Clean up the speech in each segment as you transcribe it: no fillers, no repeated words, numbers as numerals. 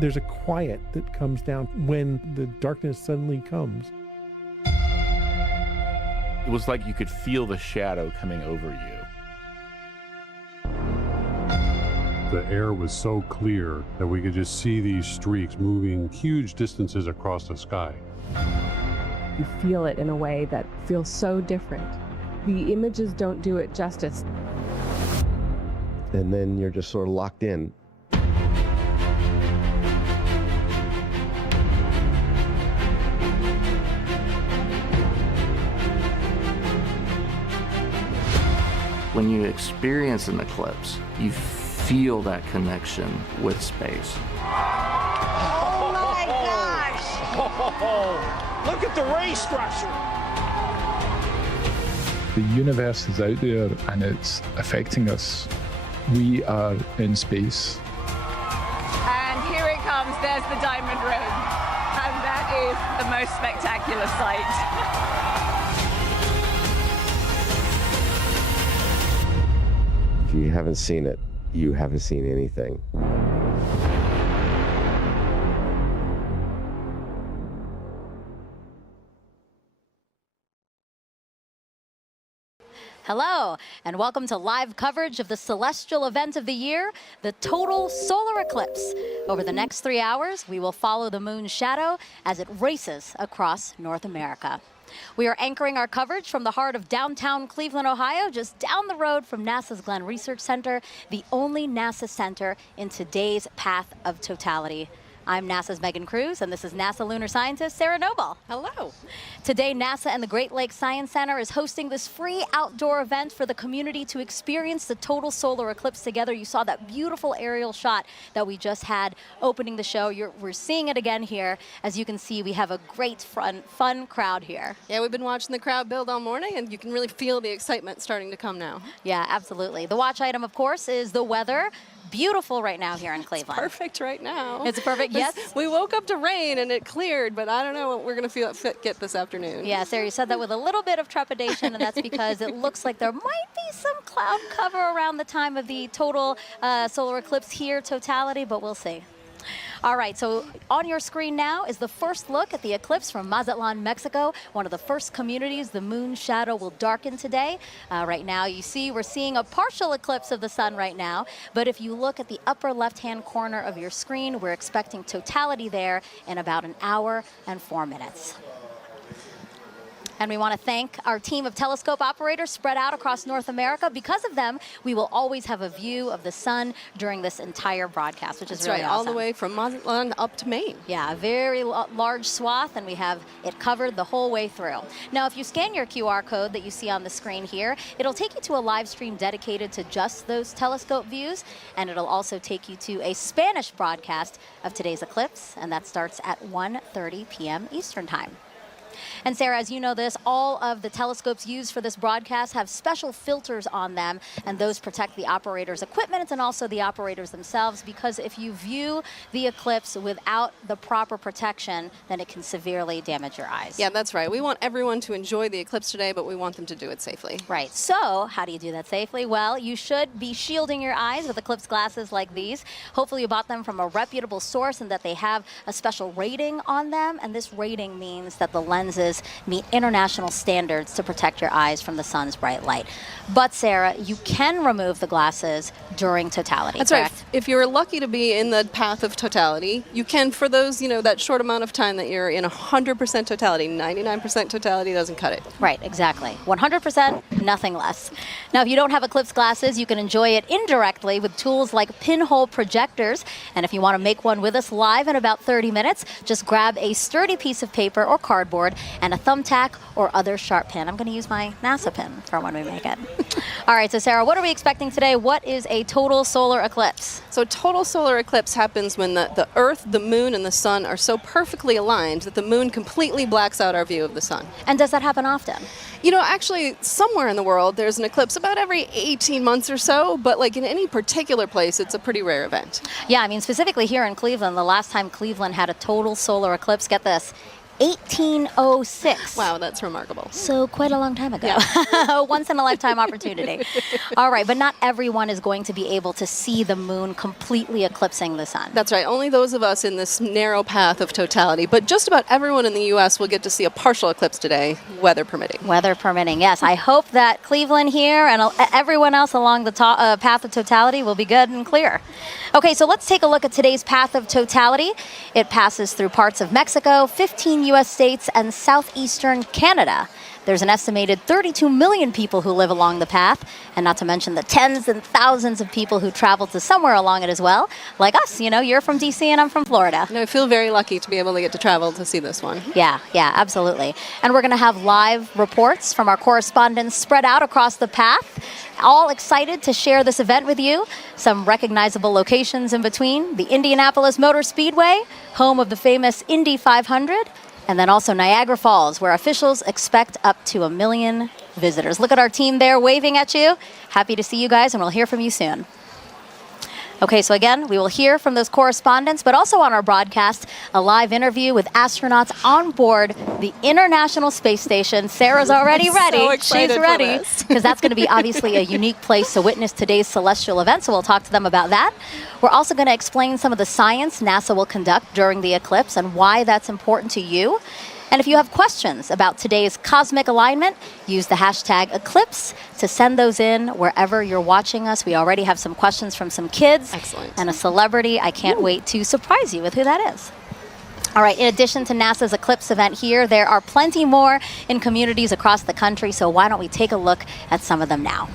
There's a quiet that comes down when the darkness suddenly comes. It was like you could feel the shadow coming over you. The air was so clear that we could just see these streaks moving huge distances across the sky. You feel it in a way that feels so different. The images don't do it justice. And then you're just sort of locked in. When you experience an eclipse, you feel that connection with space. Oh my gosh! Oh, look at the ray structure! The universe is out there and it's affecting us. We are in space. And here it comes, there's the diamond ring. And that is the most spectacular sight. If you haven't seen it, you haven't seen anything. Hello, and welcome to live coverage of the celestial event of the year, the total solar eclipse. Over the next 3 hours, we will follow the moon's shadow as it races across North America. We are anchoring our coverage from the heart of downtown Cleveland, Ohio, just down the road from NASA's Glenn Research Center, the only NASA center in today's path of totality. I'm NASA's Megan Cruz, and this is NASA lunar scientist Sarah Noble. Hello. Today, NASA and the Great Lakes Science Center is hosting this free outdoor event for the community to experience the total solar eclipse together. You saw that beautiful aerial shot that we just had opening the show. We're seeing it again here. As you can see, we have a great fun crowd here. Yeah, we've been watching the crowd build all morning, and you can really feel the excitement starting to come now. Yeah, absolutely. The watch item, of course, is the weather. Beautiful right now here in Cleveland. It's perfect right now. It's perfect, yes. We woke up to rain and it cleared, but I don't know what we're going to get this afternoon. Yeah, Sarah, you said that with a little bit of trepidation, and that's because it looks like there might be some cloud cover around the time of the total solar eclipse here, totality, but we'll see. All right, so on your screen now is the first look at the eclipse from Mazatlan, Mexico, one of the first communities the moon's shadow will darken today. Right now, you see we're seeing a partial eclipse of the sun right now, but if you look at the upper left-hand corner of your screen, we're expecting totality there in about 1 hour and 4 minutes. And we want to thank our team of telescope operators spread out across North America. Because of them, we will always have a view of the sun during this entire broadcast, which is really awesome. All the way from Mazatlan up to Maine. Yeah, a very large swath, and we have it covered the whole way through. Now, if you scan your QR code that you see on the screen here, it'll take you to a live stream dedicated to just those telescope views, and it'll also take you to a Spanish broadcast of today's eclipse, and that starts at 1:30 p.m. Eastern Time. And Sarah, as you know this, all of the telescopes used for this broadcast have special filters on them, and those protect the operator's equipment and also the operators themselves, because if you view the eclipse without the proper protection, then it can severely damage your eyes. Yeah, that's right. We want everyone to enjoy the eclipse today, but we want them to do it safely. Right. So how do you do that safely? Well, you should be shielding your eyes with eclipse glasses like these. Hopefully you bought them from a reputable source and that they have a special rating on them, and this rating means that the lenses meet international standards to protect your eyes from the sun's bright light. But Sarah, you can remove the glasses during totality, That's correct? right. If you're lucky to be in the path of totality, you can, for those, that short amount of time that you're in 100% totality. 99% totality doesn't cut it. Right, exactly. 100%, nothing less. Now, if you don't have eclipse glasses, you can enjoy it indirectly with tools like pinhole projectors. And if you want to make one with us live in about 30 minutes, just grab a sturdy piece of paper or cardboard and a thumbtack or other sharp pin. I'm going to use my NASA pin for when we make it. All right, so Sarah, what are we expecting today? What is a total solar eclipse? So total solar eclipse happens when the Earth, the moon, and the sun are so perfectly aligned that the moon completely blacks out our view of the sun. And does that happen often? Actually, somewhere in the world, there's an eclipse about every 18 months or so, but like in any particular place, it's a pretty rare event. Yeah, I mean, specifically here in Cleveland, the last time Cleveland had a total solar eclipse, get this, 1806. Wow, that's remarkable. So quite a long time ago. Yeah. Once in a lifetime opportunity. All right, but not everyone is going to be able to see the moon completely eclipsing the sun. That's right. Only those of us in this narrow path of totality. But just about everyone in the U.S. will get to see a partial eclipse today, weather permitting. Weather permitting, yes. I hope that Cleveland here and everyone else along the path of totality will be good and clear. Okay, so let's take a look at today's path of totality. It passes through parts of Mexico, 15 U.S. states, and southeastern Canada. There's an estimated 32 million people who live along the path, and not to mention the tens and thousands of people who travel to somewhere along it as well, like us. You know, you're from D.C. and I'm from Florida. I feel very lucky to be able to get to travel to see this one. Yeah, absolutely. And we're going to have live reports from our correspondents spread out across the path, all excited to share this event with you. Some recognizable locations in between: the Indianapolis Motor Speedway, home of the famous Indy 500, and then also Niagara Falls, where officials expect up to 1 million visitors. Look at our team there waving at you. Happy to see you guys, and we'll hear from you soon. Okay, so again, we will hear from those correspondents, but also on our broadcast, a live interview with astronauts on board the International Space Station. Sarah's already ready. So excited. She's ready, because that's going to be obviously a unique place to witness today's celestial event, so we'll talk to them about that. We're also going to explain some of the science NASA will conduct during the eclipse and why that's important to you. And if you have questions about today's cosmic alignment, use the hashtag Eclipse to send those in wherever you're watching us. We already have some questions from some kids. Excellent. And a celebrity. I can't wait to surprise you with who that is. All right, in addition to NASA's Eclipse event here, there are plenty more in communities across the country, so why don't we take a look at some of them now.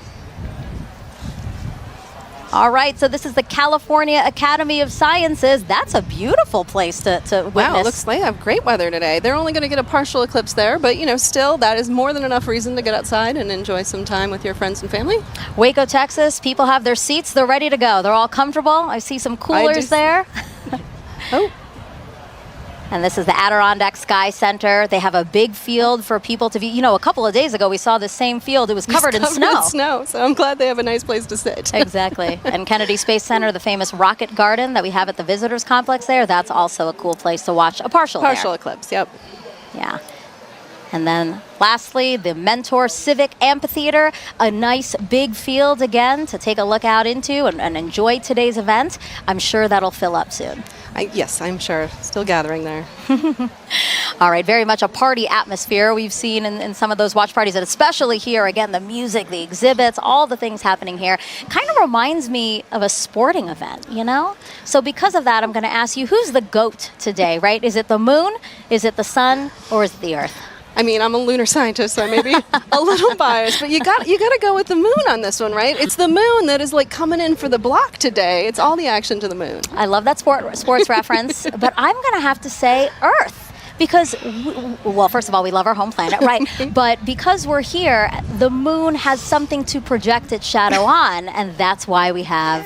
All right, so this is the California Academy of Sciences. That's a beautiful place to witness. Wow, looks like they have great weather today. They're only going to get a partial eclipse there, but still, that is more than enough reason to get outside and enjoy some time with your friends and family. Waco, Texas, people have their seats. They're ready to go. They're all comfortable. I see some coolers there. Oh. And this is the Adirondack Sky Center. They have a big field for people to view. A couple of days ago, we saw the same field. It was covered in snow. So I'm glad they have a nice place to sit. Exactly. And Kennedy Space Center, the famous rocket garden that we have at the visitors complex there, that's also a cool place to watch a partial eclipse, yep. Yeah. And then lastly, the Mentor Civic Amphitheater, a nice big field again to take a look out into and enjoy today's event. I'm sure that'll fill up soon. Yes, I'm sure. Still gathering there. All right, very much a party atmosphere we've seen in some of those watch parties, and especially here, again, the music, the exhibits, all the things happening here. Kind of reminds me of a sporting event, So because of that, I'm going to ask you, who's the GOAT today, right? Is it the moon, is it the sun, or is it the earth? I mean, I'm a lunar scientist, so I may be a little biased, but you got to go with the moon on this one, right? It's the moon that is coming in for the block today. It's all the action to the moon. I love that sports reference, but I'm going to have to say Earth. Because, well, first of all, we love our home planet, right? But because we're here, the moon has something to project its shadow on, and that's why we have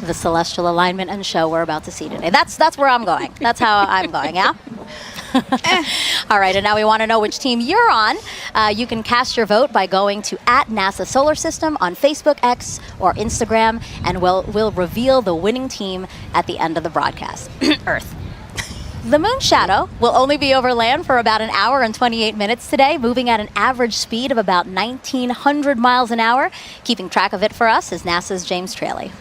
the celestial alignment and show we're about to see today. That's where I'm going. That's how I'm going, yeah? All right, and now we want to know which team you're on. You can cast your vote by going to @NASA Solar System on Facebook, X, or Instagram, and we'll reveal the winning team at the end of the broadcast. Earth. The moon shadow will only be over land for about 1 hour and 28 minutes today, moving at an average speed of about 1,900 miles an hour. Keeping track of it for us is NASA's James Traley.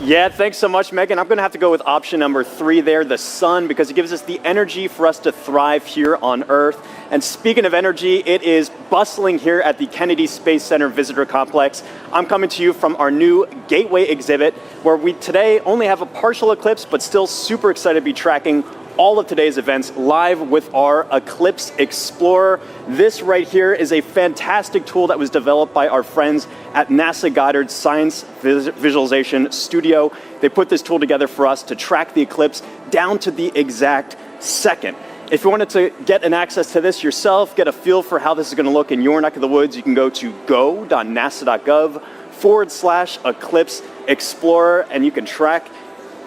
Yeah, thanks so much, Megan. I'm going to have to go with option number 3 there, the sun, because it gives us the energy for us to thrive here on Earth. And speaking of energy, it is bustling here at the Kennedy Space Center Visitor Complex. I'm coming to you from our new Gateway exhibit, where we today only have a partial eclipse, but still super excited to be tracking all of today's events live with our Eclipse Explorer. This right here is a fantastic tool that was developed by our friends at NASA Goddard Science Visualization Studio. They put this tool together for us to track the eclipse down to the exact second. If you wanted to get an access to this yourself, get a feel for how this is going to look in your neck of the woods, you can go to go.nasa.gov/Eclipse Explorer, and you can track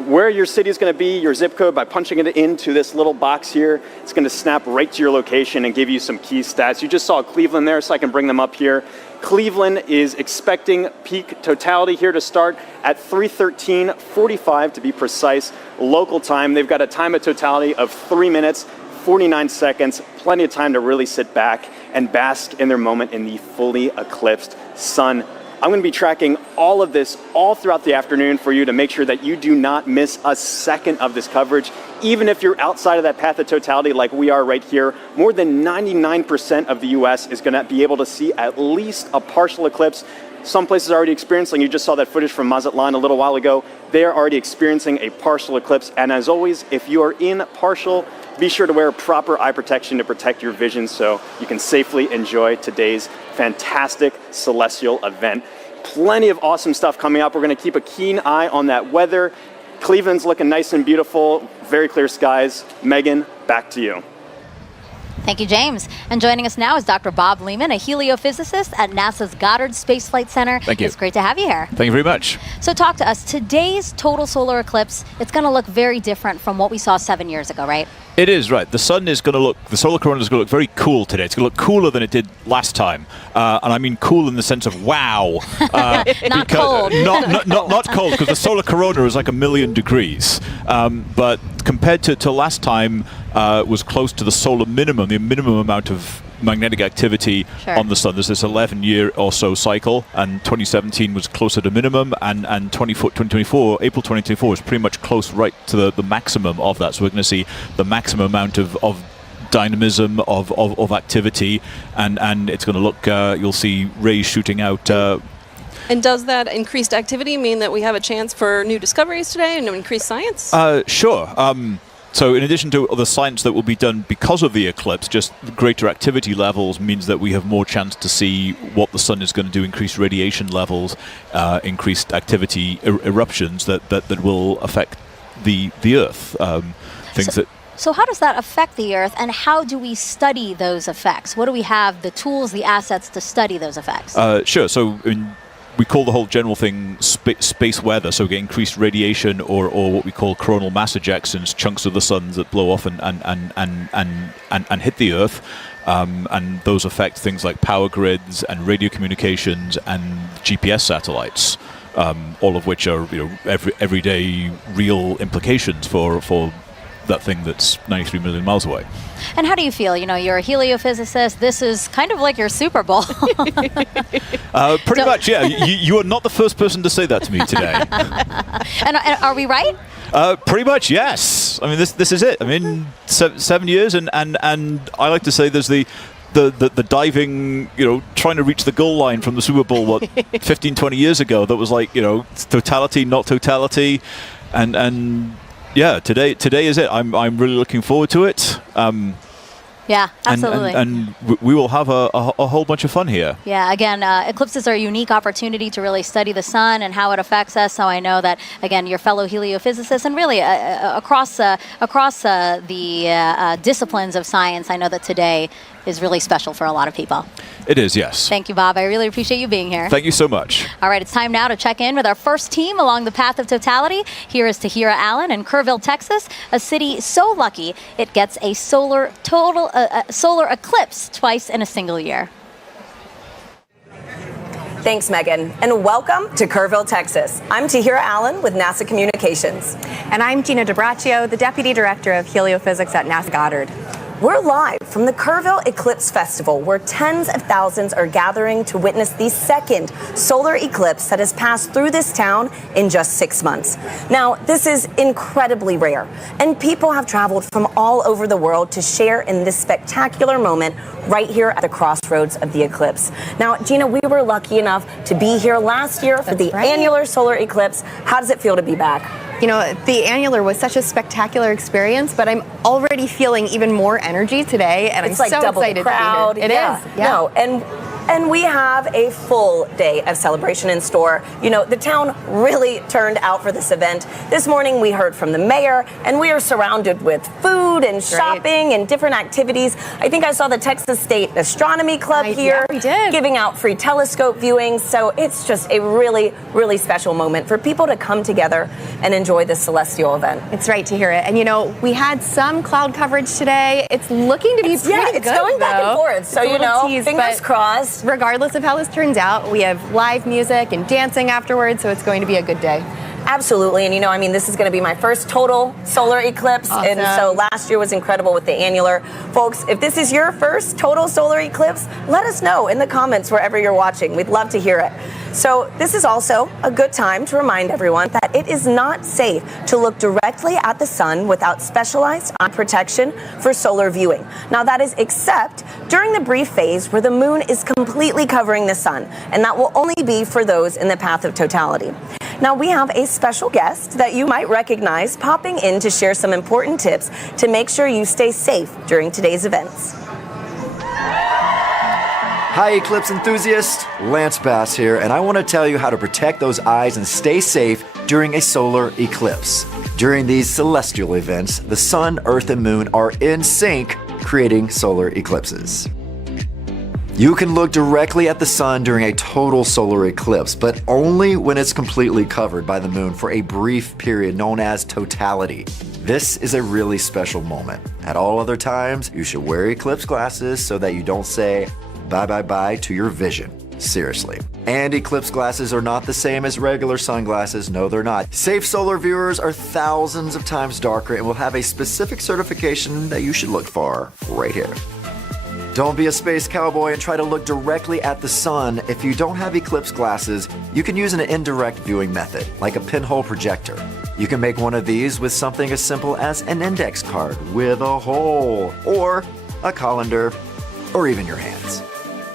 where your city is going to be, your zip code, by punching it into this little box here. It's going to snap right to your location and give you some key stats. You just saw Cleveland there, so I can bring them up here. Cleveland is expecting peak totality here to start at 3:13:45 to be precise, local time. They've got a time of totality of 3 minutes, 49 seconds, plenty of time to really sit back and bask in their moment in the fully eclipsed sun. I'm going to be tracking all of this all throughout the afternoon for you to make sure that you do not miss a second of this coverage. Even if you're outside of that path of totality like we are right here, more than 99% of the U.S. is going to be able to see at least a partial eclipse. Some places are already experiencing, you just saw that footage from Mazatlan a little while ago, they are already experiencing a partial eclipse. And as always, if you are in partial, be sure to wear proper eye protection to protect your vision so you can safely enjoy today's fantastic celestial event. Plenty of awesome stuff coming up. We're going to keep a keen eye on that weather. Cleveland's looking nice and beautiful, very clear skies. Megan, back to you. Thank you, James. And joining us now is Dr. Bob Lehman, a heliophysicist at NASA's Goddard Space Flight Center. Thank you. It's great to have you here. Thank you very much. So talk to us. Today's total solar eclipse, it's going to look very different from what we saw 7 years ago, right? It is, right. The sun is going to look, the solar corona is going to look very cool today. It's going to look cooler than it did last time. And I mean cool in the sense of wow. Not cold. Not cold, because the solar corona is like 1,000,000 degrees. But compared to last time, it was close to the solar minimum, the minimum amount of magnetic activity on the sun. There's this 11-year or so cycle, and 2017 was closer to minimum, and 2024, April 2024 is pretty much close right to the maximum of that. So we're going to see the maximum amount of dynamism, of activity, and it's going to look, you'll see rays shooting out. And does that increased activity mean that we have a chance for new discoveries today and increased science? Sure. So in addition to the science that will be done because of the eclipse, just greater activity levels means that we have more chance to see what the sun is going to do, increased radiation levels, increased activity, eruptions that will affect the Earth. So how does that affect the Earth, and how do we study those effects? What do we have, the tools, the assets to study those effects? Sure. So we call the whole general thing space weather, so we get increased radiation or what we call coronal mass ejections, chunks of the sun that blow off and hit the Earth. And those affect things like power grids and radio communications and GPS satellites, all of which are everyday real implications for that thing that's 93 million miles away. And how do you feel? You're a heliophysicist. This is kind of like your Super Bowl. Pretty much, yeah. You are not the first person to say that to me today. and are we right? Pretty much, yes. I mean, this is it. I mean, 7 years, and I like to say there's the diving, trying to reach the goal line from the Super Bowl, 15, 20 years ago, that was like, totality, not totality, and yeah, today is it. I'm really looking forward to it. Yeah, absolutely. And we will have a whole bunch of fun here. Yeah, again, eclipses are a unique opportunity to really study the sun and how it affects us. So I know that, again, your fellow heliophysicists and really across the disciplines of science, I know that today is really special for a lot of people. It is, yes. Thank you, Bob. I really appreciate you being here. Thank you so much. All right, it's time now to check in with our first team along the path of totality. Here is Tahira Allen in Kerrville, Texas, a city so lucky it gets a solar eclipse twice in a single year. Thanks, Megan, and welcome to Kerrville, Texas. I'm Tahira Allen with NASA Communications. And I'm Gina DiBraccio, the Deputy Director of Heliophysics at NASA Goddard. We're live from the Kerrville Eclipse Festival, where tens of thousands are gathering to witness the second solar eclipse that has passed through this town in just 6 months. Now, this is incredibly rare, and people have traveled from all over the world to share in this spectacular moment right here at the crossroads of the eclipse. Now, Gina, we were lucky enough to be here last year for the annular solar eclipse. How does it feel to be back? The annular was such a spectacular experience, but I'm already feeling even more energy today, and it's I'm like so double excited the crowd. to be here. It is. No, and And we have a full day of celebration in store. You know, the town really turned out for this event. This morning we heard from the mayor, and we are surrounded with food and shopping and different activities. I think I saw the Texas State Astronomy Club here giving out free telescope viewings. So it's just a really, really special moment for people to come together and enjoy this celestial event. It's right to hear it. And you know, we had some cloud coverage today. It's looking to be pretty good. It's going back and forth. So, you know, fingers crossed. Regardless of how this turns out, we have live music and dancing afterwards, so it's going to be a good day. Absolutely. And you know, I mean, this is going to be my first total solar eclipse. Awesome. And so last year was incredible with the annular. Folks, if this is your first total solar eclipse, let us know in the comments wherever you're watching. We'd love to hear it. So this is also a good time to remind everyone that it is not safe to look directly at the sun without specialized eye protection for solar viewing. Now that is except during the brief phase where the moon is completely covering the sun, and that will only be for those in the path of totality. Now we have a special guest that you might recognize popping in to share some important tips to make sure you stay safe during today's events. Hi Eclipse enthusiasts, Lance Bass here, and I want to tell you how to protect those eyes and stay safe during a solar eclipse. During these celestial events, the sun, earth, and moon are in sync, creating solar eclipses. You can look directly at the sun during a total solar eclipse, but only when it's completely covered by the moon for a brief period known as totality. This is a really special moment. At all other times, you should wear eclipse glasses so that you don't say bye-bye-bye to your vision. Seriously. And eclipse glasses are not the same as regular sunglasses. No, they're not. Safe solar viewers are thousands of times darker and will have a specific certification that you should look for right here. Don't be a space cowboy and try to look directly at the sun. If you don't have eclipse glasses, you can use an indirect viewing method, like a pinhole projector. You can make one of these with something as simple as an index card with a hole, or a colander, or even your hands.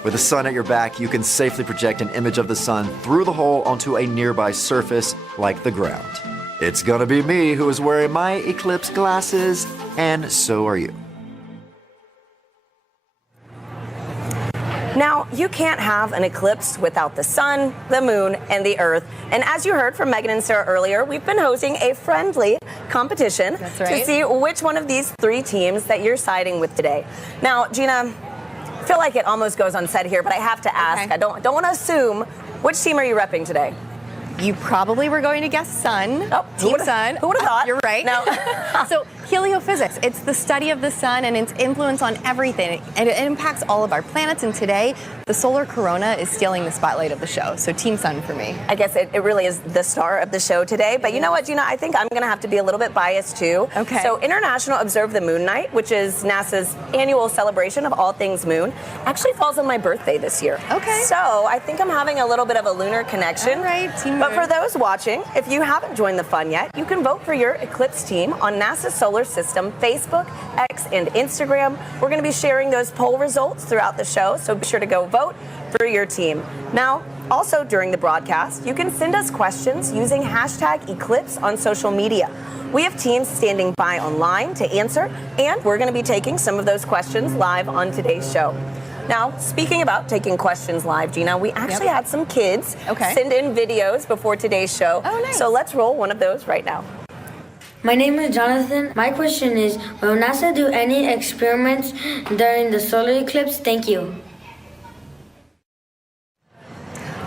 With the sun at your back, you can safely project an image of the sun through the hole onto a nearby surface, like the ground. It's gonna be me who is wearing my eclipse glasses, and so are you. Now, you can't have an eclipse without the sun, the moon, and the earth. And as you heard from Megan and Sarah earlier, we've been hosting a friendly competition to see which one of these three teams that you're siding with today. Now, Gina, I feel like it almost goes unsaid here, but I have to ask. I don't want to assume. Which team are you repping today? You probably were going to guess sun. Oh, Team Sun. Who would have thought? You're right. No. So heliophysics, it's the study of the sun and its influence on everything. And it impacts all of our planets. And today, the solar corona is stealing the spotlight of the show. So Team Sun for me. I guess it really is the star of the show today. But you know what, Gina? I think I'm going to have to be a little bit biased too. Okay. So International Observe the Moon Night, which is NASA's annual celebration of all things moon, actually falls on my birthday this year. Okay. So I think I'm having a little bit of a lunar connection. All right, Team But Moon. for those watching, if you haven't joined the fun yet, you can vote for your Eclipse team on NASA's Solar System Facebook, X, and Instagram. We're going to be sharing those poll results throughout the show, so be sure to go vote for your team. Now, also during the broadcast, you can send us questions using hashtag Eclipse on social media. We have teams standing by online to answer, and we're going to be taking some of those questions live on today's show. Now, speaking about taking questions live, Gina, we actually had some kids send in videos before today's show. Oh, nice. So let's roll one of those right now. My name is Jonathan. My question is, will NASA do any experiments during the solar eclipse? Thank you.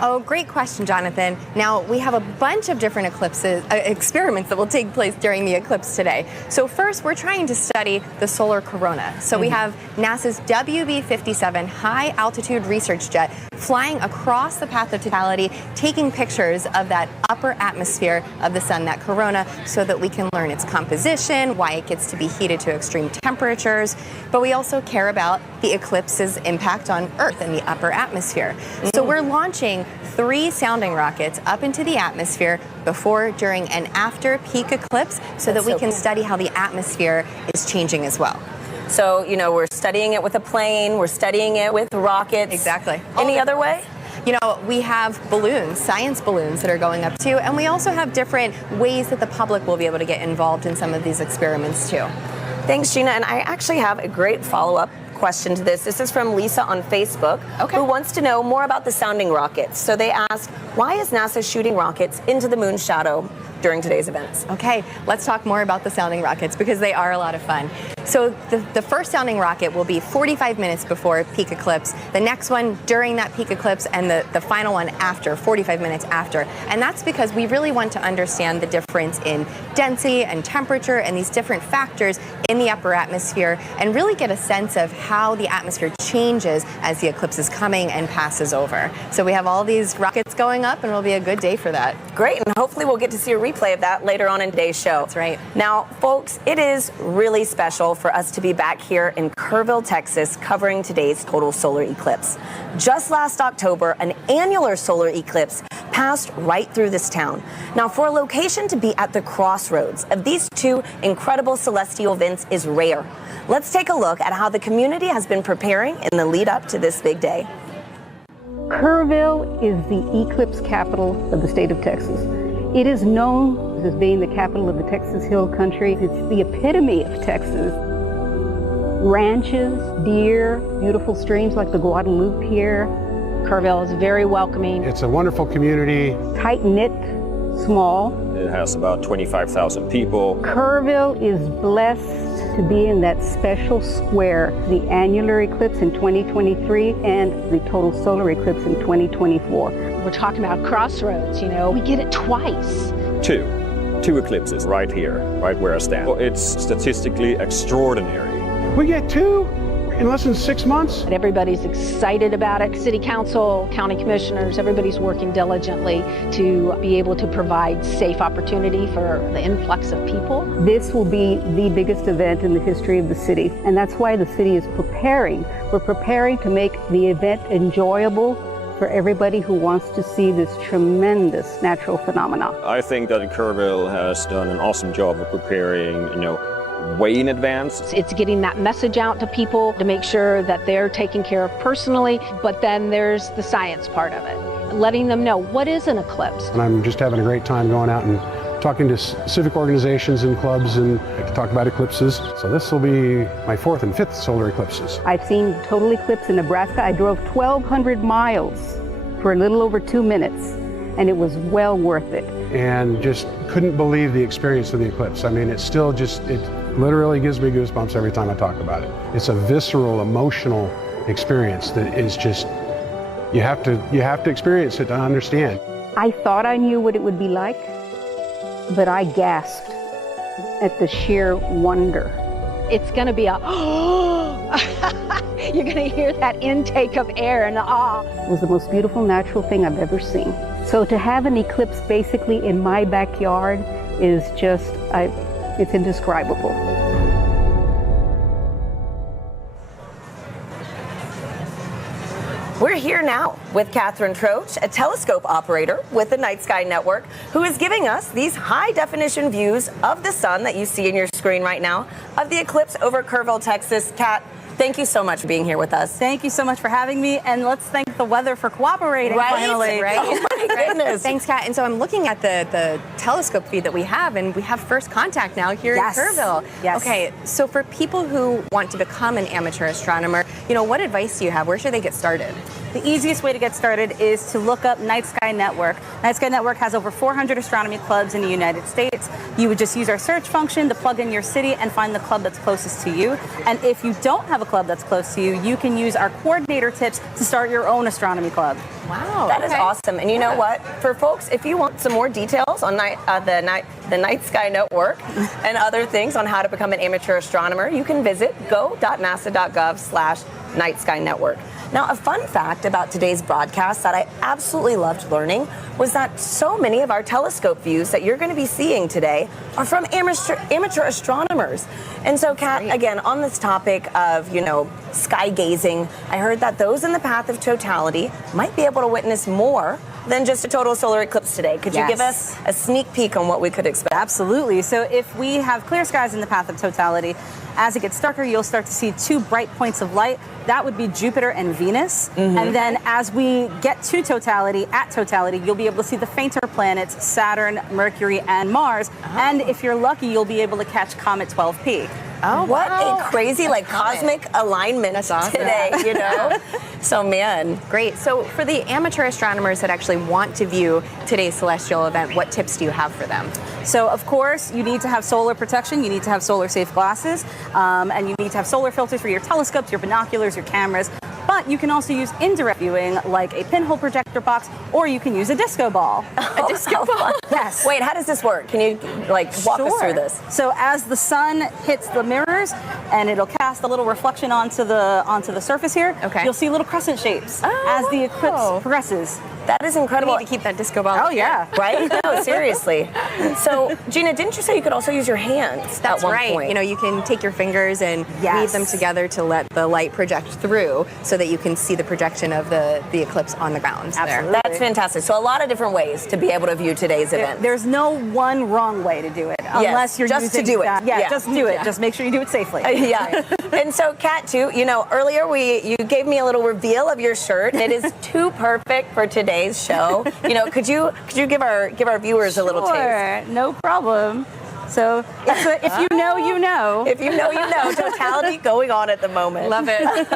Oh, great question, Jonathan. Now, we have a bunch of different experiments that will take place during the eclipse today. So first, we're trying to study the solar corona. So we have NASA's WB-57 high-altitude research jet flying across the path of totality, taking pictures of that upper atmosphere of the sun, that corona, so that we can learn its composition, why it gets to be heated to extreme temperatures. But we also care about the eclipse's impact on Earth and the upper atmosphere. So we're launching 3 sounding rockets up into the atmosphere before, during, and after peak eclipse so that we can study how the atmosphere is changing as well. So, you know, we're studying it with a plane, we're studying it with rockets. Exactly. Any other way? You know, we have balloons, science balloons that are going up too, and we also have different ways that the public will be able to get involved in some of these experiments too. Thanks, Gina. And I actually have a great follow-up question to this. This is from Lisa on Facebook, who wants to know more about the sounding rockets. So they ask, why is NASA shooting rockets into the moon's shadow during today's events? Okay, let's talk more about the sounding rockets because they are a lot of fun. So the first sounding rocket will be 45 minutes before peak eclipse, the next one during that peak eclipse, and the final one after, 45 minutes after. And that's because we really want to understand the difference in density and temperature and these different factors in the upper atmosphere and really get a sense of how the atmosphere changes as the eclipse is coming and passes over. So we have all these rockets going up and it'll be a good day for that. Great, and hopefully we'll get to see a replay of that later on in today's show. That's right. Now, folks, it is really special for us to be back here in Kerrville, Texas, covering today's total solar eclipse. Just last October, an annular solar eclipse passed right through this town. Now, for a location to be at the crossroads of these two incredible celestial events is rare. Let's take a look at how the community has been preparing in the lead up to this big day. Kerrville is the eclipse capital of the state of Texas. It is known as being the capital of the Texas Hill Country. It's the epitome of Texas. Ranches, deer, beautiful streams like the Guadalupe here. Kerrville is very welcoming. It's a wonderful community. Tight-knit, small. It has about 25,000 people. Kerrville is blessed to be in that special square, the annular eclipse in 2023 and the total solar eclipse in 2024. We're talking about crossroads, you know, we get it twice. Two eclipses right here, right where I stand. It's statistically extraordinary. We get two in less than 6 months. And everybody's excited about it. City council, county commissioners, everybody's working diligently to be able to provide safe opportunity for the influx of people. This will be the biggest event in the history of the city, and that's why the city is preparing. We're preparing to make the event enjoyable for everybody who wants to see this tremendous natural phenomena. I think that Kerrville has done an awesome job of preparing, way in advance. It's getting that message out to people to make sure that they're taken care of personally, but then there's the science part of it, letting them know what is an eclipse. And I'm just having a great time going out and talking to civic organizations and clubs and talk about eclipses. So this will be my 4th and 5th solar eclipses. I've seen total eclipse in Nebraska. I drove 1,200 miles for a little over 2 minutes, and it was well worth it. And just couldn't believe the experience of the eclipse. I mean, it literally gives me goosebumps every time I talk about it. It's a visceral, emotional experience that is just, you have to experience it to understand. I thought I knew what it would be like, but I gasped at the sheer wonder. It's going to be a, you're going to hear that intake of air and awe. It was the most beautiful natural thing I've ever seen. So to have an eclipse basically in my backyard is just, it's indescribable. We're here now with Catherine Troach, a telescope operator with the Night Sky Network, who is giving us these high-definition views of the sun that you see in your screen right now, of the eclipse over Kerrville, Texas. Kat, thank you so much for being here with us. Thank you so much for having me, and let's thank the weather for cooperating finally. Right? Oh my goodness. Thanks, Kat. And so I'm looking at the telescope feed that we have, and we have first contact now here in Kerrville. Yes. Okay, so for people who want to become an amateur astronomer, what advice do you have? Where should they get started? The easiest way to get started is to look up Night Sky Network. Night Sky Network has over 400 astronomy clubs in the United States. You would just use our search function to plug in your city and find the club that's closest to you. And if you don't have a club that's close to you, you can use our coordinator tips to start your own astronomy club. Wow, that is awesome. And you know what? For folks, if you want some more details on the Night Sky Network and other things on how to become an amateur astronomer, you can visit go.nasa.gov/Night Sky Network. Now, a fun fact about today's broadcast that I absolutely loved learning was that so many of our telescope views that you're going to be seeing today are from amateur astronomers. And so, Kat, again, on this topic of, sky gazing, I heard that those in the path of totality might be able to witness more than just a total solar eclipse today. Could you give us a sneak peek on what we could expect? Absolutely. So if we have clear skies in the path of totality, as it gets darker, you'll start to see two bright points of light. That would be Jupiter and Venus. And then as we get to totality, you'll be able to see the fainter planets, Saturn, Mercury, and Mars. And if you're lucky, you'll be able to catch Comet 12P. Oh, what a crazy, like, cosmic alignment today, you know? So, man. Great. So for the amateur astronomers that actually want to view today's celestial event, what tips do you have for them? So, of course, you need to have solar protection, you need to have solar-safe glasses, and you need to have solar filters for your telescopes, your binoculars, your cameras. But you can also use indirect viewing, like a pinhole projector box, or you can use a disco ball. A disco ball? Yes. Wait, how does this work? Can you, like, walk us through this? So as the sun hits the mirrors, and it'll cast a little reflection onto the surface here, you'll see little crescent shapes as the eclipse progresses. That is incredible. We need to keep that disco ball. Oh, yeah. Right? No, seriously. So, Gina, didn't you say you could also use your hands That's at one right. point? You know, you can take your fingers and weave them together to let the light project through so that you can see the projection of the eclipse on the ground. Absolutely. That's fantastic. So a lot of different ways to be able to view today's event. There's no one wrong way to do it, unless you're just using to do it. just do it. Just make sure you do it safely. Yeah. And so, Kat, too, you know, earlier you gave me a little reveal of your shirt, and it is too perfect for today's show. You know, could you give our viewers a little taste? Sure, no problem. So if you know, you know. If you know, you know. Totality going on at the moment. Love it.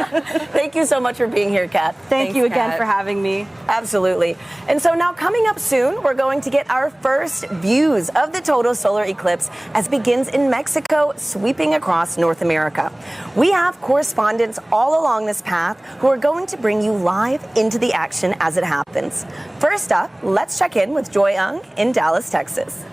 Thank you so much for being here, Kat. Thank you again for having me. Absolutely. And so now coming up soon, we're going to get our first views of the total solar eclipse as it begins in Mexico, sweeping across North America. We have correspondents all along this path who are going to bring you live into the action as it happens. First up, let's check in with Joy Ung in Dallas, Texas.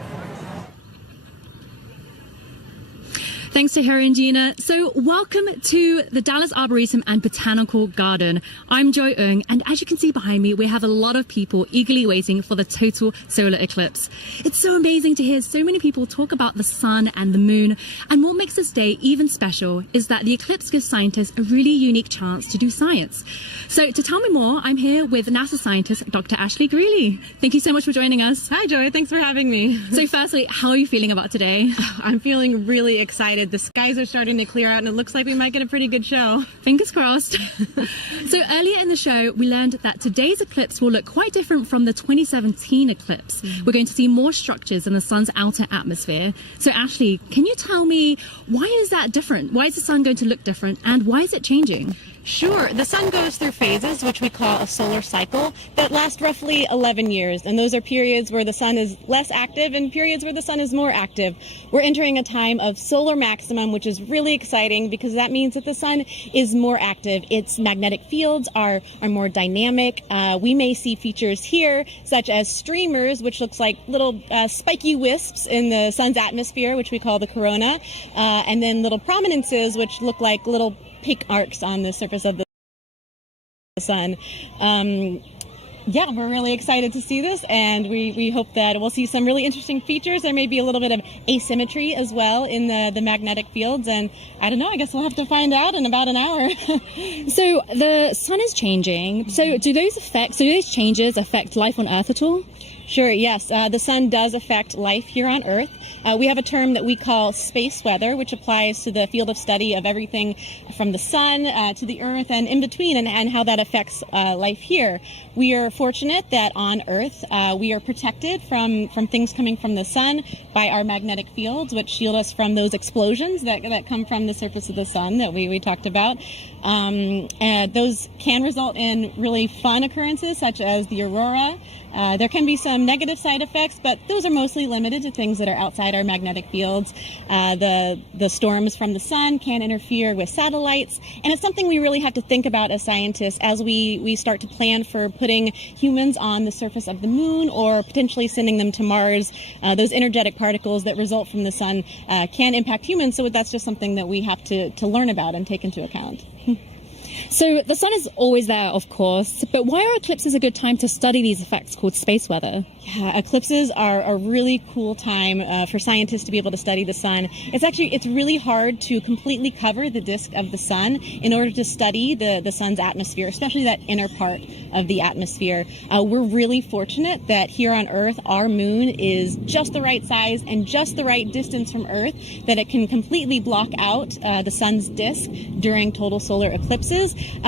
Thanks to Harry and Gina. So welcome to the Dallas Arboretum and Botanical Garden. I'm Joy Ung, and as you can see behind me, we have a lot of people eagerly waiting for the total solar eclipse. It's so amazing to hear so many people talk about the sun and the moon, and what makes this day even special is that the eclipse gives scientists a really unique chance to do science. So to tell me more, I'm here with NASA scientist Dr. Ashley Greeley. Thank you so much for joining us. Hi Joy, thanks for having me. So firstly, how are you feeling about today? I'm feeling really excited. The skies are starting to clear out and it looks like we might get a pretty good show. Fingers crossed. So earlier in the show, we learned that today's eclipse will look quite different from the 2017 eclipse. We're going to see more structures in the sun's outer atmosphere. So Ashley, can you tell me, why is that different? Why is the sun going to look different, and why is it changing? Sure. The sun goes through phases, which we call a solar cycle, that last roughly 11 years. And those are periods where the sun is less active and periods where the sun is more active. We're entering a time of solar maximum, which is really exciting because that means that the sun is more active. Its magnetic fields are more dynamic. We may see features here, such as streamers, which looks like little spiky wisps in the sun's atmosphere, which we call the corona, and then little prominences, which look like little peak arcs on the surface of the sun. Yeah, we're really excited to see this, and we hope that we'll see some really interesting features. There may be a little bit of asymmetry as well in the magnetic fields, and I don't know, I guess we'll have to find out in about an hour. So the sun is changing. So do those changes affect life on Earth at all? Sure, yes. The sun does affect life here on Earth. We have a term that we call space weather, which applies to the field of study of everything from the sun to the Earth and in between, and how that affects life here. We are fortunate that on Earth we are protected from things coming from the sun by our magnetic fields, which shield us from those explosions that come from the surface of the sun that we talked about. And those can result in really fun occurrences, such as the aurora. There can be some negative side effects, but those are mostly limited to things that are outside our magnetic fields. The storms from the sun can interfere with satellites, and it's something we really have to think about as scientists as we start to plan for putting humans on the surface of the moon or potentially sending them to Mars. Those energetic particles that result from the sun can impact humans, so that's just something that we have to learn about and take into account. So the sun is always there, of course, but why are eclipses a good time to study these effects called space weather? Yeah, eclipses are a really cool time for scientists to be able to study the sun. It's really hard to completely cover the disk of the sun in order to study the sun's atmosphere, especially that inner part of the atmosphere. We're really fortunate that here on Earth, our moon is just the right size and just the right distance from Earth that it can completely block out the sun's disk during total solar eclipses.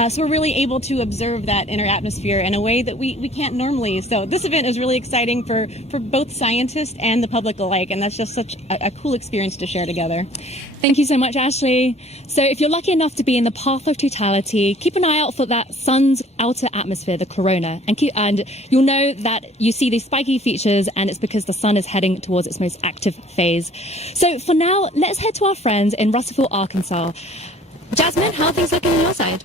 So we're really able to observe that inner atmosphere in a way that we can't normally. So this event is really exciting for both scientists and the public alike, and that's just such a cool experience to share together. Thank you so much, Ashley. So if you're lucky enough to be in the path of totality, keep an eye out for that sun's outer atmosphere, the corona, and you'll know that you see these spiky features, and it's because the sun is heading towards its most active phase. So for now, let's head to our friends in Russellville, Arkansas. Jasmine, how are things looking on your side?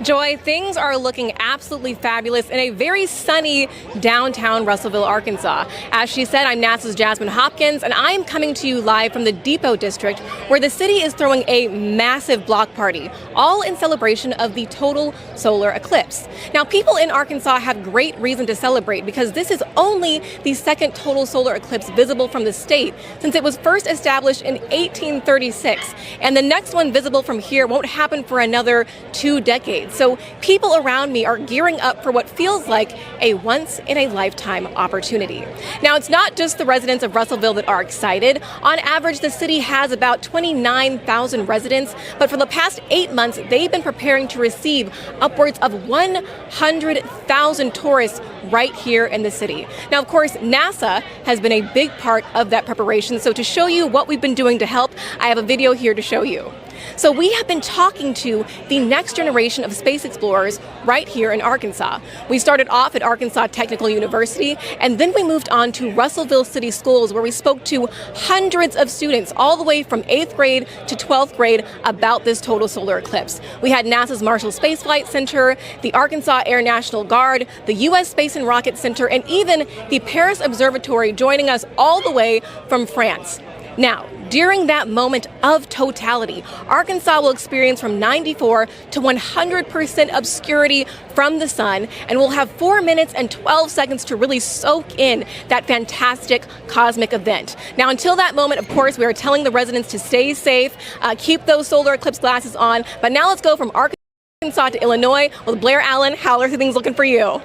Joy, things are looking absolutely fabulous in a very sunny downtown Russellville, Arkansas. As she said, I'm NASA's Jasmine Hopkins, and I'm coming to you live from the Depot District, where the city is throwing a massive block party, all in celebration of the total solar eclipse. Now, people in Arkansas have great reason to celebrate because this is only the second total solar eclipse visible from the state since it was first established in 1836, and the next one visible from here won't happen for another 2 decades. So people around me are gearing up for what feels like a once-in-a-lifetime opportunity. Now, it's not just the residents of Russellville that are excited. On average, the city has about 29,000 residents, but for the past 8 months, they've been preparing to receive upwards of 100,000 tourists right here in the city. Now, of course, NASA has been a big part of that preparation, so to show you what we've been doing to help, I have a video here to show you. So we have been talking to the next generation of space explorers right here in Arkansas. We started off at Arkansas Technical University, and then we moved on to Russellville City Schools, where we spoke to hundreds of students all the way from 8th grade to 12th grade about this total solar eclipse. We had NASA's Marshall Space Flight Center, the Arkansas Air National Guard, the U.S. Space and Rocket Center, and even the Paris Observatory joining us all the way from France. Now, during that moment of totality, Arkansas will experience from 94 to 100% obscurity from the sun, and we'll have 4 minutes and 12 seconds to really soak in that fantastic cosmic event. Now, until that moment, of course, we are telling the residents to stay safe, keep those solar eclipse glasses on. But now let's go from Arkansas to Illinois with Blair Allen. How are things looking for you?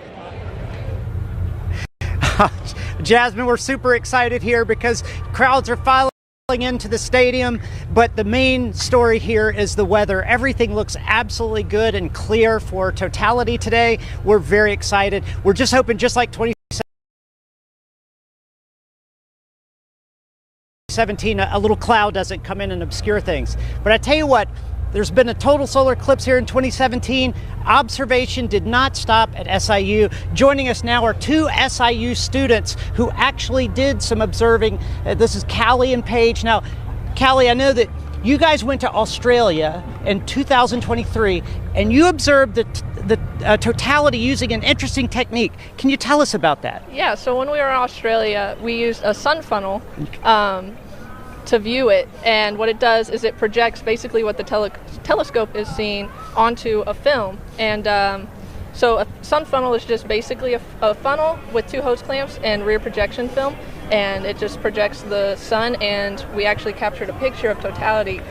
Jasmine, we're super excited here because crowds are filing into the stadium, but the main story here is the weather. Everything looks absolutely good and clear for totality today. We're very excited. We're just hoping, just like 2017, a little cloud doesn't come in and obscure things. But I tell you what, there's been a total solar eclipse here in 2017. Observation did not stop at SIU. Joining us now are 2 SIU students who actually did some observing. This is Callie and Paige. Now, Callie, I know that you guys went to Australia in 2023 and you observed the totality using an interesting technique. Can you tell us about that? Yeah, so when we were in Australia, we used a sun funnel to view it, and what it does is it projects basically what the telescope is seeing onto a film. And so a sun funnel is just basically a funnel with 2 hose clamps and rear projection film, and it just projects the sun, and we actually captured a picture of totality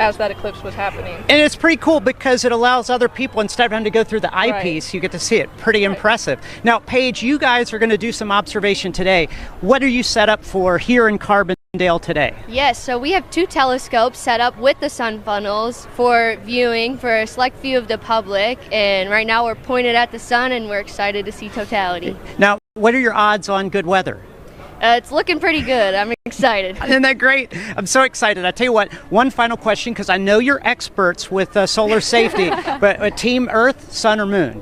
as that eclipse was happening. And it's pretty cool because it allows other people, instead of having to go through the eyepiece, you get to see it. Pretty impressive. Now, Paige, you guys are going to do some observation today. What are you set up for here in Carbondale today? Yes, so we have 2 telescopes set up with the sun funnels for viewing for a select view of the public, and right now we're pointed at the sun and we're excited to see totality. Now, what are your odds on good weather? It's looking pretty good. I'm excited. Isn't that great? I'm so excited. I tell you what, one final question, because I know you're experts with solar safety, but Team Earth, Sun, or Moon?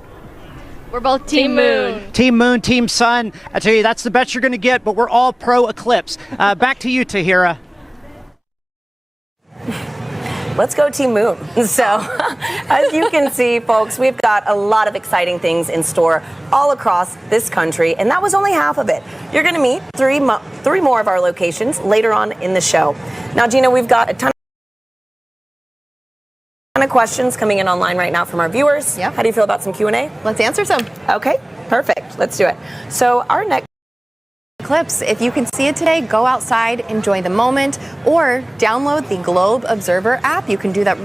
We're both Team Moon. Team Moon, Team Sun. I tell you, that's the best you're going to get, but we're all pro Eclipse. Back to you, Tahira. Let's go Team Moon. So, as you can see, folks, we've got a lot of exciting things in store all across this country, and that was only half of it. You're going to meet three more of our locations later on in the show. Now, Gina, we've got a ton of questions coming in online right now from our viewers. Yep. How do you feel about some Q&A? Let's answer some. Okay, perfect. Let's do it. So, our next eclipse. If you can see it today, go outside, enjoy the moment, or download the Globe Observer app. You can do that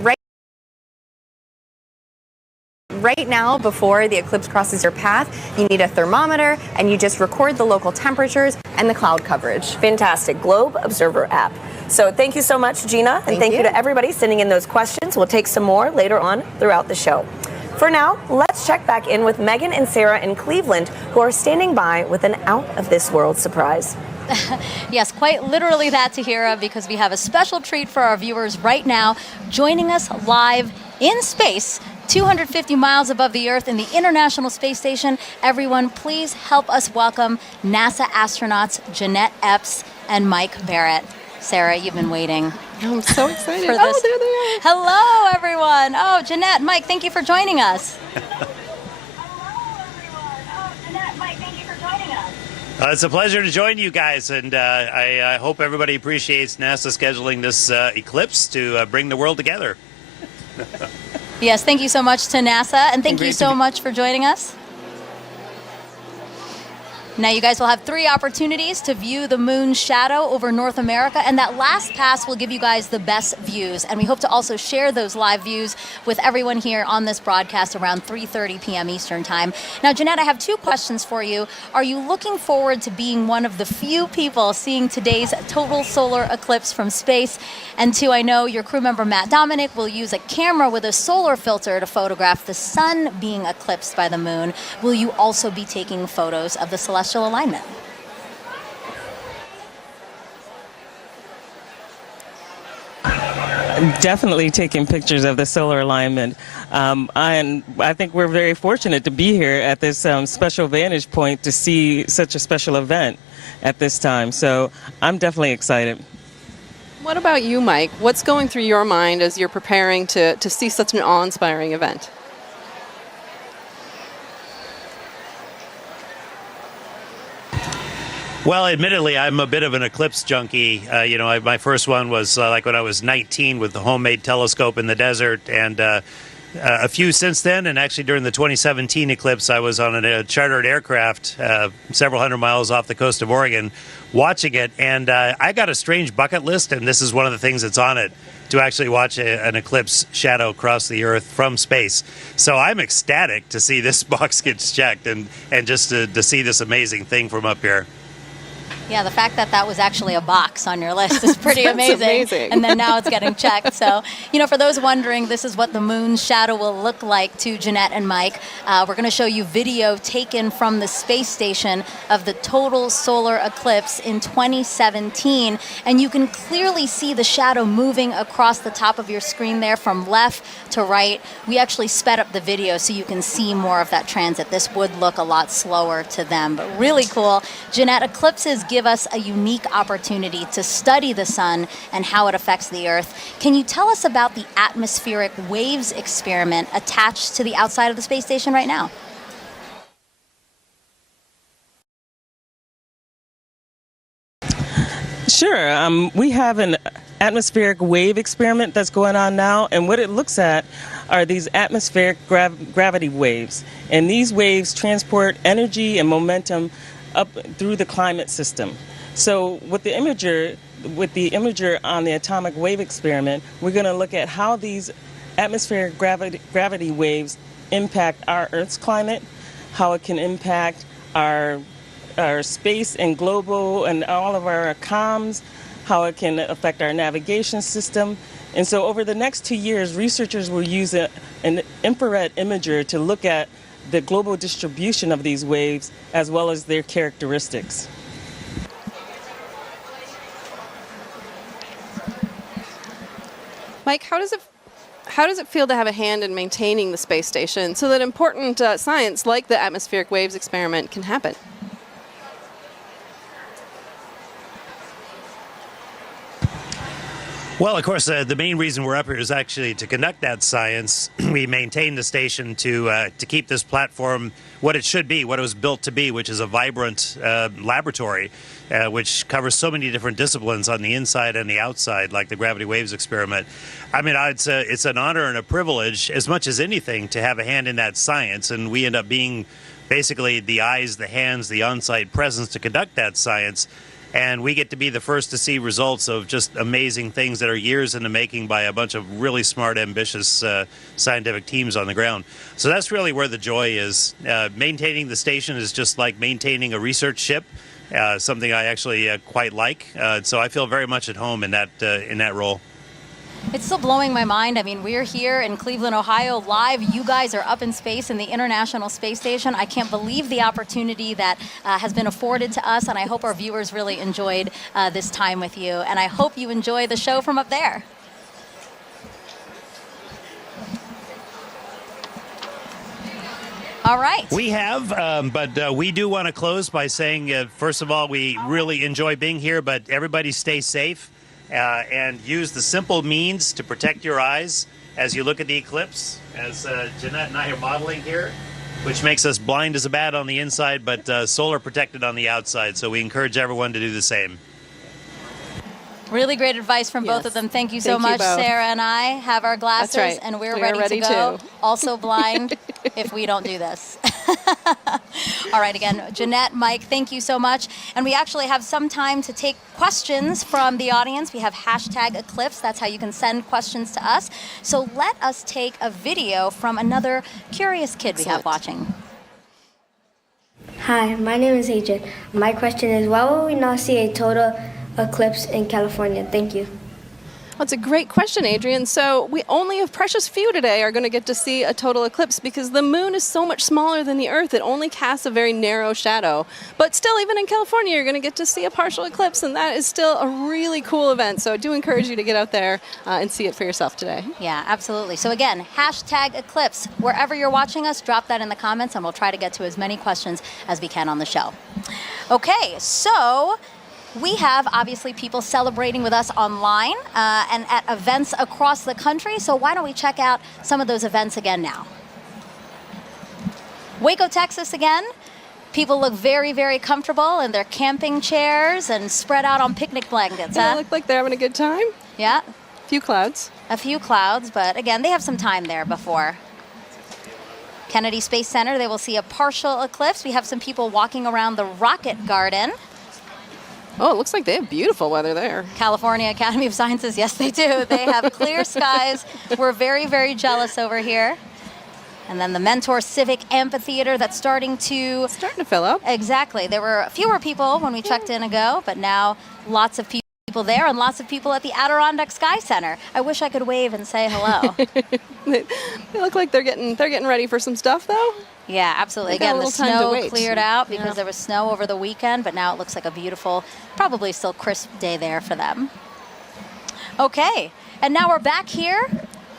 right now, before the eclipse crosses your path, you need a thermometer, and you just record the local temperatures and the cloud coverage. Fantastic. Globe Observer app. So thank you so much, Gina, and thank you to everybody sending in those questions. We'll take some more later on throughout the show. For now, let's check back in with Megan and Sarah in Cleveland, who are standing by with an out-of-this-world surprise. Yes, quite literally that, Tahira, because we have a special treat for our viewers right now, joining us live in space, 250 miles above the Earth in the International Space Station. Everyone, please help us welcome NASA astronauts Jeanette Epps and Mike Barrett. Sarah, you've been waiting. I'm so excited. For this. Oh, there they are. Hello, everyone. Oh, Jeanette, Mike, thank you for joining us. It's a pleasure to join you guys, and I hope everybody appreciates NASA scheduling this eclipse to bring the world together. Yes, thank you so much to NASA, and thank you so much for joining us. Now you guys will have 3 opportunities to view the moon's shadow over North America, and that last pass will give you guys the best views. And we hope to also share those live views with everyone here on this broadcast around 3:30 p.m. Eastern Time. Now, Jeanette, I have 2 questions for you. Are you looking forward to being one of the few people seeing today's total solar eclipse from space? And 2, I know your crew member Matt Dominic will use a camera with a solar filter to photograph the sun being eclipsed by the moon. Will you also be taking photos of the celestial alignment? Definitely taking pictures of the solar alignment. I think we're very fortunate to be here at this special vantage point to see such a special event at this time. So I'm definitely excited. What about you, Mike? What's going through your mind as you're preparing to see such an awe-inspiring event? Well, admittedly, I'm a bit of an eclipse junkie. My first one was like when I was 19 with the homemade telescope in the desert, and a few since then. And actually, during the 2017 eclipse, I was on a chartered aircraft several hundred miles off the coast of Oregon watching it. And I got a strange bucket list, and this is one of the things that's on it, to actually watch an eclipse shadow cross the Earth from space. So I'm ecstatic to see this box gets checked and just to see this amazing thing from up here. Yeah, the fact that that was actually a box on your list is pretty amazing. And then now it's getting checked. So, for those wondering, this is what the moon's shadow will look like to Jeanette and Mike. We're going to show you video taken from the space station of the total solar eclipse in 2017. And you can clearly see the shadow moving across the top of your screen there from left to right. We actually sped up the video so you can see more of that transit. This would look a lot slower to them, but really cool. Jeanette, eclipses give us a unique opportunity to study the sun and how it affects the Earth. Can you tell us about the atmospheric waves experiment attached to the outside of the space station right now? Sure. We have an atmospheric wave experiment that's going on now, and what it looks at are these atmospheric gravity waves. And these waves transport energy and momentum up through the climate system. So with the imager on the atomic wave experiment, we're going to look at how these atmospheric gravity waves impact our Earth's climate, how it can impact our space and global and all of our comms, how it can affect our navigation system. And so over the next 2 years, researchers will use an infrared imager to look at the global distribution of these waves as well as their characteristics. Mike, how does it feel to have a hand in maintaining the space station so that important science like the atmospheric waves experiment can happen? Well, of course, the main reason we're up here is actually to conduct that science. We maintain the station to keep this platform what it should be, what it was built to be, which is a vibrant laboratory, which covers so many different disciplines on the inside and the outside, like the gravity waves experiment. I mean, it's an honor and a privilege, as much as anything, to have a hand in that science, and we end up being basically the eyes, the hands, the on-site presence to conduct that science. and we get to be the first to see results of just amazing things that are years in the making by a bunch of really smart, ambitious scientific teams on the ground. So that's really where the joy is. Maintaining the station is just like maintaining a research ship, something I actually quite like. So I feel very much at home in that role. It's still blowing my mind. I mean, we're here in Cleveland, Ohio, live. You guys are up in space in the International Space Station. I can't believe the opportunity that has been afforded to us, and I hope our viewers really enjoyed this time with you. And I hope you enjoy the show from up there. All right. We have, but we do want to close by saying, first of all, we really enjoy being here, but everybody stay safe. And use the simple means to protect your eyes as you look at the eclipse, as Jeanette and I are modeling here, which makes us blind as a bat on the inside, but solar protected on the outside. So we encourage everyone to do the same. Really great advice from both of them. Thank you so much. Sarah and I have our glasses, That's right. and we're We ready are ready to go. too. Also blind if we don't do this. All right, again, Jeanette, Mike, thank you so much. And we actually have some time to take questions from the audience. We have hashtag Eclipse. That's how you can send questions to us. So let us take a video from another curious kid we have watching. Hi, my name is Adrian. My question is, why will we not see a total eclipse in California? Thank you. That's a great question, Adrian. So we only a precious few today are going to get to see a total eclipse because the moon is so much smaller than the Earth. It only casts a very narrow shadow. But still, even in California, you're going to get to see a partial eclipse, and that is still a really cool event. So I do encourage you to get out there and see it for yourself today. Yeah, absolutely. So again, hashtag Eclipse. Wherever you're watching us, drop that in the comments, and we'll try to get to as many questions as we can on the show. Okay, so we have obviously people celebrating with us online and at events across the country. So why don't we check out some of those events again now? Waco, Texas again. People look very, very comfortable in their camping chairs and spread out on picnic blankets. They look like they're having a good time. Yeah. A few clouds. A few clouds, but again, they have some time there before. Kennedy Space Center, they will see a partial eclipse. We have some people walking around the Rocket Garden. Oh, it looks like they have beautiful weather there. California Academy of Sciences, yes, they do. They have clear skies. We're very, very jealous over here. And then the Mentor Civic Amphitheater that's starting to fill up. Exactly. There were fewer people when we checked in ago, but now lots of people there and lots of people at the Adirondack Sky Center. I wish I could wave and say hello. They look like they're getting ready for some stuff, though. Yeah, absolutely. Again, the snow cleared out because there was snow over the weekend, but now it looks like a beautiful, probably still crisp day there for them. Okay, and now we're back here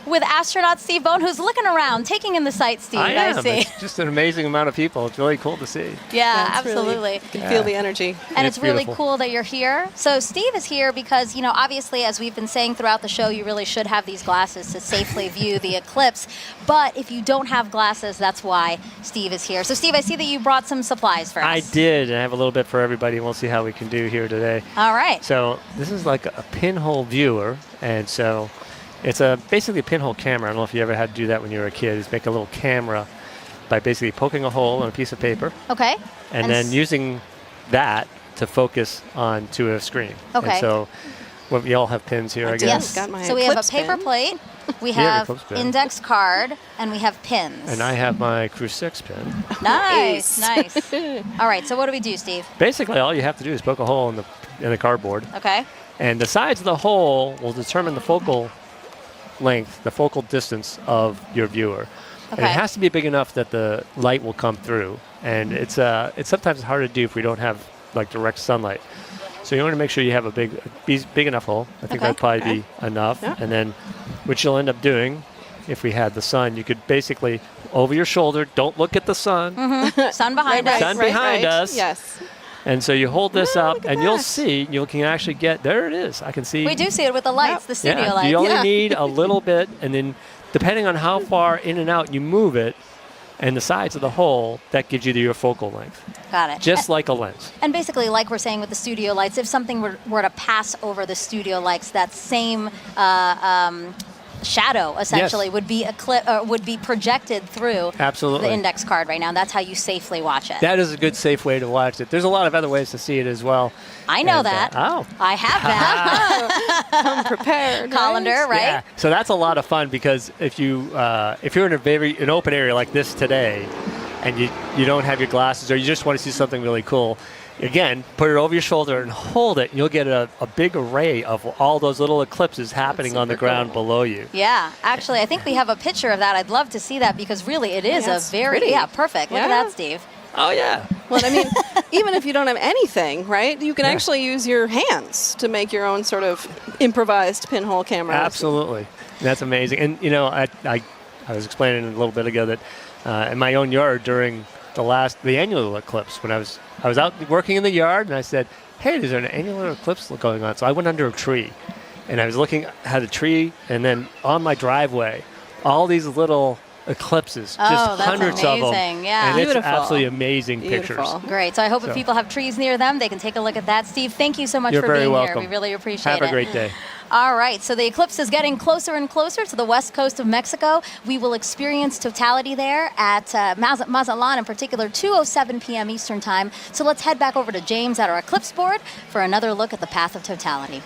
with astronaut Steve Bone, who's looking around, taking in the sights, Steve. I see. It's just an amazing amount of people. It's really cool to see. Yeah, absolutely. You can feel the energy. And it's really beautiful. cool that you're here. So Steve is here because, you know, obviously, as we've been saying throughout the show, you really should have these glasses to safely view the eclipse. But if you don't have glasses, that's why Steve is here. So Steve, I see that you brought some supplies for us. I did, and I have a little bit for everybody, and we'll see how we can do here today. All right. So this is like a pinhole viewer, and so it's basically a pinhole camera. I don't know if you ever had to do that when you were a kid, is make a little camera by basically poking a hole in a piece of paper. Okay. And then using that to focus onto a screen. Okay. And so we all have pins here, I guess. Yes. So we have a paper plate, we Yeah, your have Eclipse pin. index card, and we have pins. And I have my Crew 6 pin. Nice, nice. All right, so what do we do, Steve? Basically, all you have to do is poke a hole in the cardboard. Okay. And the size of the hole will determine the focal length, the focal distance of your viewer. And Okay. it has to be big enough that the light will come through. And it's sometimes hard to do if we don't have like direct sunlight. So you want to make sure you have a big enough hole. I think Okay. that'd probably be enough. Yeah. And then what you'll end up doing, if we had the sun, you could basically over your shoulder, don't look at the sun. Mm-hmm. Sun behind us. Sun behind us. Yes. And so you hold this up, and you'll see, you can actually get, there it is. I can see. We do see it with the lights, the studio lights. You only need a little bit, and then depending on how far in and out you move it, and the size of the hole, that gives you your focal length. Got it. Just like a lens. And basically, like we're saying with the studio lights, if something were to pass over the studio lights, that same shadow essentially would be projected through Absolutely. the index card right now. That's how you safely watch it. That is a good, safe way to watch it. There's a lot of other ways to see it as well. I know that. I have that. Come prepared. Colander, right? Yeah. So that's a lot of fun because if you're in an open area like this today, and you don't have your glasses or you just want to see something really cool, again, put it over your shoulder and hold it, and you'll get a big array of all those little eclipses happening on the ground below you. Yeah, actually, I think we have a picture of that. I'd love to see that because really it is a very, pretty. perfect. Look at that, Steve. Oh, yeah. Well, I mean, even if you don't have anything, right, you can actually use your hands to make your own sort of improvised pinhole camera. Absolutely. That's amazing. And, I was explaining a little bit ago that in my own yard during the annular eclipse, when I was out working in the yard, and I said, hey, there's an annular eclipse going on. So I went under a tree, and I was looking at a tree, and then on my driveway, all these little eclipses, just hundreds of them. Yeah. And Beautiful. it's absolutely amazing pictures. Great. So I hope if people have trees near them, they can take a look at that. Steve, thank you so much You're for very being welcome. here. We really appreciate it. Have a great day. All right, so the eclipse is getting closer and closer to the west coast of Mexico. We will experience totality there at Mazatlan, in particular, 2:07 p.m. Eastern Time. So let's head back over to James at our eclipse board for another look at the path of totality.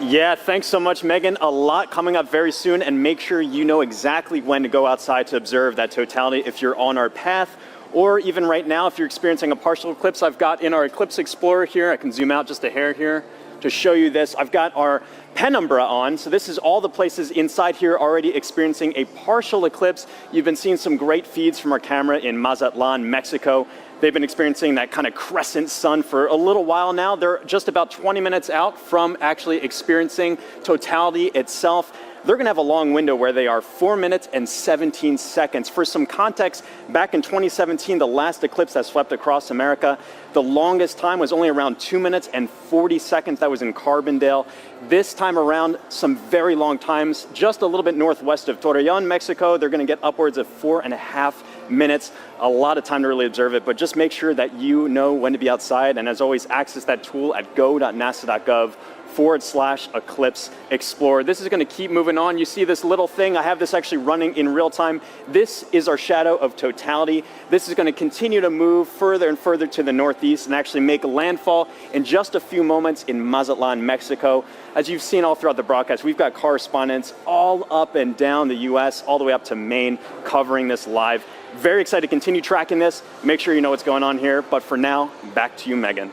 Yeah, thanks so much, Megan. A lot coming up very soon, and make sure you know exactly when to go outside to observe that totality if you're on our path. Or even right now, if you're experiencing a partial eclipse, I've got in our Eclipse Explorer here, I can zoom out just a hair here to show you this. I've got our penumbra on, so this is all the places inside here already experiencing a partial eclipse. You've been seeing some great feeds from our camera in Mazatlan, Mexico. They've been experiencing that kind of crescent sun for a little while now. They're just about 20 minutes out from actually experiencing totality itself. They're going to have a long window where they are 4 minutes and 17 seconds. For some context, back in 2017, the last eclipse that swept across America, the longest time was only around 2 minutes and 40 seconds. That was in Carbondale. This time around, some very long times, just a little bit northwest of Torreon, Mexico. They're going to get upwards of 4.5 minutes. A lot of time to really observe it, but just make sure that you know when to be outside. And as always, access that tool at go.nasa.gov/Eclipse Explorer. This is going to keep moving on. You see this little thing. I have this actually running in real time. This is our shadow of totality. This is going to continue to move further and further to the northeast and actually make landfall in just a few moments in Mazatlan, Mexico. As you've seen all throughout the broadcast, we've got correspondents all up and down the U.S., all the way up to Maine, covering this live. Very excited to continue tracking this. Make sure you know what's going on here. But for now, back to you, Megan.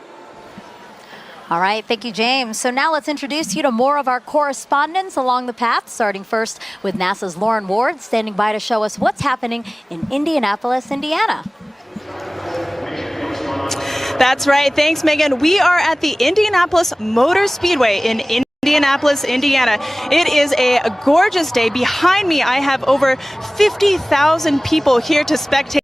All right, thank you, James. So now let's introduce you to more of our correspondents along the path, starting first with NASA's Lauren Ward, standing by to show us what's happening in Indianapolis, Indiana. That's right. Thanks, Megan. We are at the Indianapolis Motor Speedway in Indianapolis, Indiana. It is a gorgeous day. Behind me, I have over 50,000 people here to spectate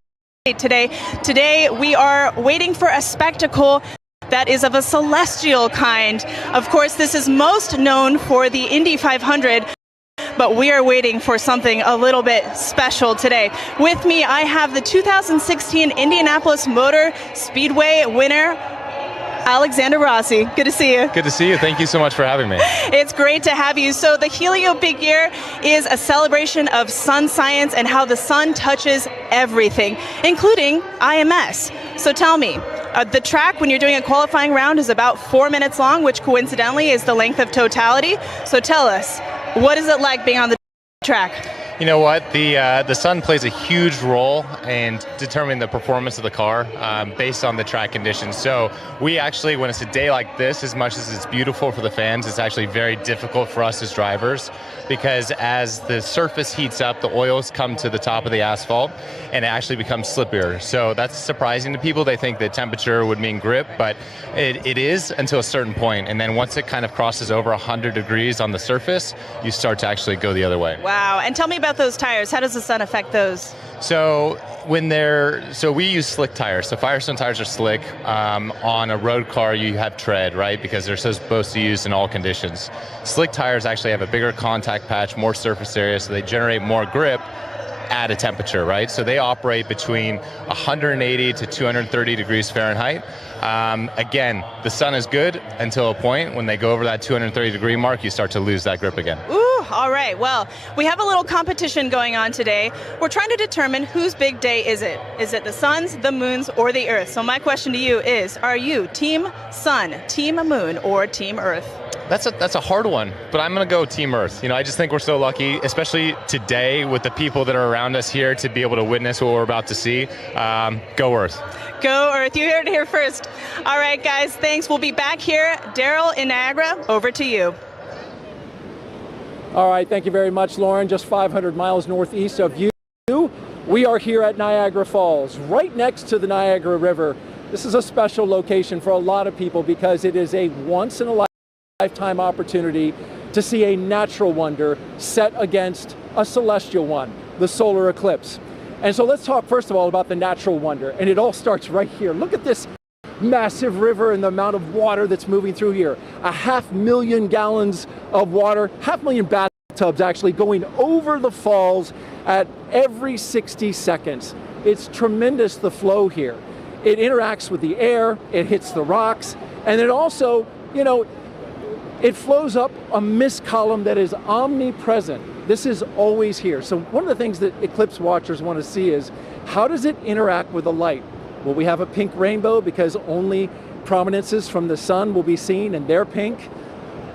today. Today, we are waiting for a spectacle that is of a celestial kind. Of course, this is most known for the Indy 500, but we are waiting for something a little bit special today. With me, I have the 2016 Indianapolis Motor Speedway winner, Alexander Rossi. Good to see you. Good to see you. Thank you so much for having me. It's great to have you. So the Helio Big Year is a celebration of sun science and how the sun touches everything, including IMS. So tell me, the track when you're doing a qualifying round is about 4 minutes long, which coincidentally is the length of totality. So tell us, what is it like being on the track? You know what? The sun plays a huge role in determining the performance of the car based on the track conditions. So we actually, when it's a day like this, as much as it's beautiful for the fans, it's actually very difficult for us as drivers because as the surface heats up, the oils come to the top of the asphalt and it actually becomes slippier. So that's surprising to people. They think that temperature would mean grip, but it is until a certain point. And then once it kind of crosses over 100 degrees on the surface, you start to actually go the other way. Wow. And tell me about those tires. How does the sun affect those? So we use slick tires. So Firestone tires are slick. On a road car, you have tread, right? Because they're supposed to use in all conditions. Slick tires actually have a bigger contact patch, more surface area, so they generate more grip. add a temperature, right? So they operate between 180 to 230 degrees Fahrenheit. Again, the sun is good until a point. When they go over that 230 degree mark, you start to lose that grip again. Ooh, all right. Well, we have a little competition going on today. We're trying to determine whose big day is it. Is it the sun's, the moon's, or the Earth? So my question to you is, are you Team Sun, Team Moon, or Team Earth? That's a hard one, but I'm going to go Team Earth. You know, I just think we're so lucky, especially today with the people that are around us here, to be able to witness what we're about to see. Go Earth. Go Earth. You heard it here first. All right, guys, thanks. We'll be back here. Daryl in Niagara, over to you. All right, thank you very much, Lauren. Just 500 miles northeast of you. We are here at Niagara Falls, right next to the Niagara River. This is a special location for a lot of people because it is a once-in-a-lifetime opportunity to see a natural wonder set against a celestial one, the solar eclipse. And so let's talk first of all about the natural wonder, and it all starts right here. Look at this massive river and the amount of water that's moving through here. 500,000 gallons of water, 500,000 bathtubs actually going over the falls at every 60 seconds. It's tremendous, the flow here. It interacts with the air, it hits the rocks, and it also, you know, it flows up a mist column that is omnipresent. This is always here. So one of the things that eclipse watchers want to see is, how does it interact with the light? Will we have a pink rainbow because only prominences from the sun will be seen and they're pink?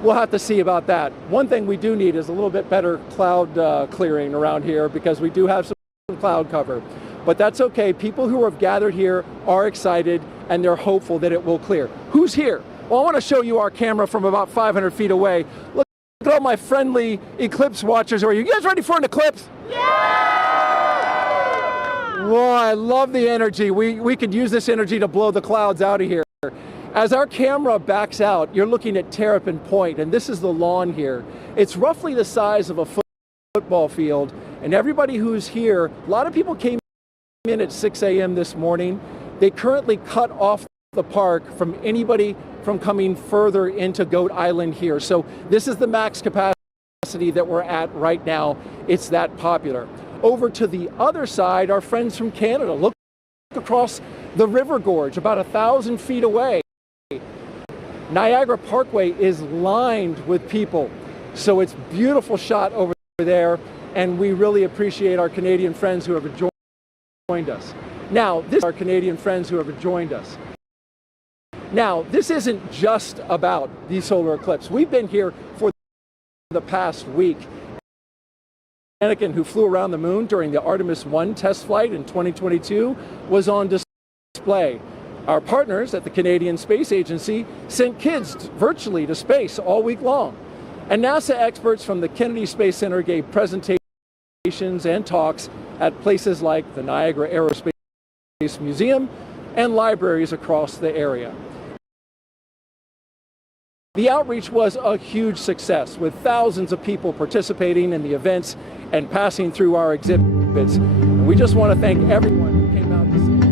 We'll have to see about that. One thing we do need is a little bit better cloud clearing around here because we do have some cloud cover. But that's okay. People who have gathered here are excited and they're hopeful that it will clear. Who's here? Well, I want to show you our camera from about 500 feet away. Look at all my friendly eclipse watchers. Are you guys ready for an eclipse? Yeah! Whoa, I love the energy. We could use this energy to blow the clouds out of here. As our camera backs out, you're looking at Terrapin Point, and this is the lawn here. It's roughly the size of a football field, and everybody who's here, a lot of people came in at 6 a.m. this morning. They currently cut off the park from anybody from coming further into Goat Island here. So this is the max capacity that we're at right now. It's that popular. Over to the other side, our friends from Canada. Look across the river gorge, about 1,000 feet away. Niagara Parkway is lined with people. So it's a beautiful shot over there, and we really appreciate our Canadian friends who have joined us. Now, this is our Canadian friends who have joined us. Now, this isn't just about the solar eclipse. We've been here for the past week. Anakin, who flew around the moon during the Artemis 1 test flight in 2022, was on display. Our partners at the Canadian Space Agency sent kids virtually to space all week long. And NASA experts from the Kennedy Space Center gave presentations and talks at places like the Niagara Aerospace Museum and libraries across the area. The outreach was a huge success, with thousands of people participating in the events and passing through our exhibits. We just want to thank everyone who came out to see us.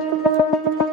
you.